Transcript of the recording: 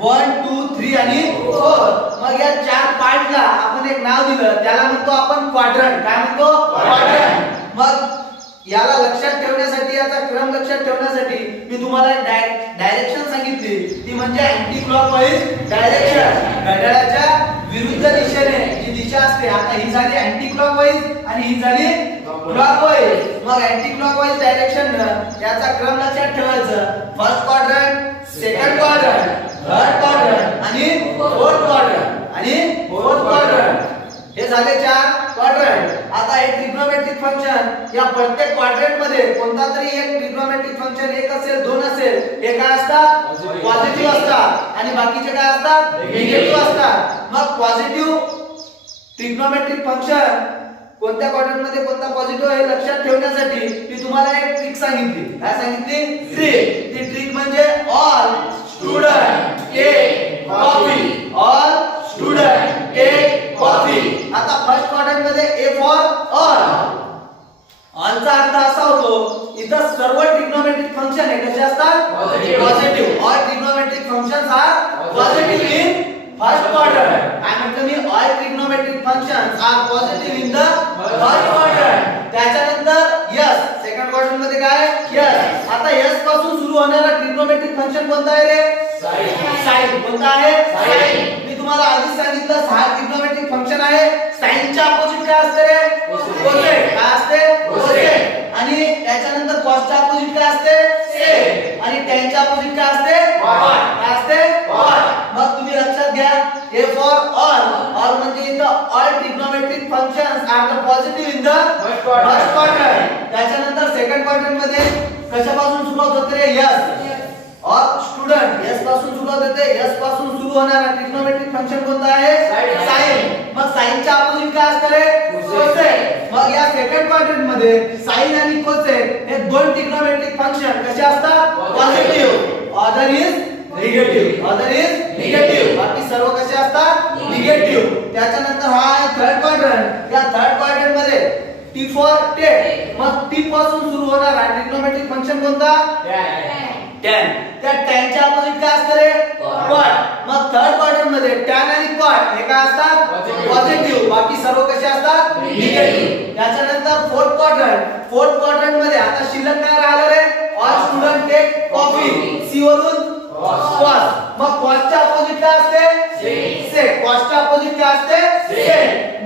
1 2 3 आणि 4. मग या चार पार्टला आपण एक नाव दिलं, त्याला म्हणतो आपण क्वाड्रंट. काय म्हणतो? क्वाड्रंट. मग याला लक्षात ठेवण्यासाठी, याचा क्रम लक्षात ठेवण्यासाठी मी तुम्हाला डायरेक्शन सांगितली, ती म्हणजे अँटी क्लॉकवाईज डायरेक्शन. घड्याळाच्या विरुद्ध दिशेने जी दिशा असते. आता ही झाली अँटी क्लॉकवाईज आणि ही झाली क्लॉकवाईज. मग अँटी क्लॉकवाईज डायरेक्शन याचा क्रम लक्षात ठेवायचा. First quadrant, second quadrant, third quadrant आणि फोर्थ क्वाड्रंट आणि फोर्थ क्वाड्रंट. हे झाले चार क्वाड्रंट. आता हे ट्रिग्नोमेट्रिक फंक्शन या प्रत्येक क्वाड्रंट मध्ये कोणता तरी एक ट्रिग्नोमेट्रिक फंक्शन एक असेल, दोन असेल, हे काय असतात? पॉझिटिव्ह असतात आणि बाकीचे काय असतात? निगेटिव्ह असतात. मग पॉझिटिव्ह ट्रिग्नोमेट्रिक फंक्शन कोणत्या क्वाड्रंट मध्ये कोणता पॉझिटिव्ह आहे लक्षात ठेवण्यासाठी मी तुम्हाला एक ट्रिक सांगितली. काय सांगितली? ट्रिक. ती ट्रिक म्हणजे all student take coffee. All student take coffee. आता फर्स्ट क्वाड्रंट मध्ये ए फॉर ऑल. ऑलचा अर्थ असा होतो इथं सर्व ट्रिग्नोमेट्रिक फंक्शन आहे कसे असतात? Positive. All trigonometric functions are positive in first quadrant. काय म्हटलं मी? All trigonometric functions are positive in the first quadrant. त्याच्यानंतर यस सेकंड क्वाड्रंट मध्ये काय? यस. आता यस पासून सुरू होणारा ट्रिग्नोमेट्रिक फंक्शन कोणता आहे रे? साइन. कोणता आहे? साइन. मी तुम्हाला आधीच सांगितलं 6 ट्रिग्नोमेट्रिक फंक्शन आहे. साइनच्या अपोजिट काय असते रे? कोसेक. काय असते? कोसेक. आणि त्याच्यानंतर कॉसच्या अपोजिट काय असते? सेक. आणि टॅनच्या अपोजिट काय असते? कॉट. काय असते? कॉट. मग तुम्ही लक्षात घ्या ए फॉर ऑल. ऑल म्हणजे इथं all trigonometric functions are the positive in the first quadrant. त्याच्यानंतर सेकंड क्वाड्रंट मध्ये कशापासून सुरुवात होते रे? यस. ऑल स्टुडंट यस पासून सुरुवात होते. यस पासून सुरू होणारा ट्रिग्नोमेट्रिक फंक्शन कोणता आहे? साइन. मग साइनच्या अपोजिट काय असतं रे? कोसेक. मग या सेकंड क्वाड्रंट मध्ये साइन आणि कोसेक हे दोन ट्रिग्नोमेट्रिक फंक्शन कसे असतात? Positive. Other is negative. Other is negative. बाकी सर्व कसे असतात? निगेटिव्ह. त्याच्यानंतर हा आहे थर्ड क्वाड्रंट. या थर्ड क्वाड्रंट मध्ये टी फॉर टेन. मग टी पासून सुरू होणारा ट्रिग्नोमेट्रिक फंक्शन कोणता? टॅन. त्या टॅनच्या अपोजिट काय असतं रे? क्वाड. मग थर्ड क्वाड्रंट मध्ये टॅन आणि क्वाड हे काय असतात? पॉझिटिव्ह. बाकी सर्व कसे असतात? निगेटिव्ह. त्याच्यानंतर फोर्थ क्वाड्रंट. फोर्थ क्वाड्रंट मध्ये आता शिल्लक काय राहिलं रे? All student take coffee. C वरून कॉस. मग कॉसच्या अपोजिट काय असते? सेक. कॉसच्या अपोजिट काय असते? सेक.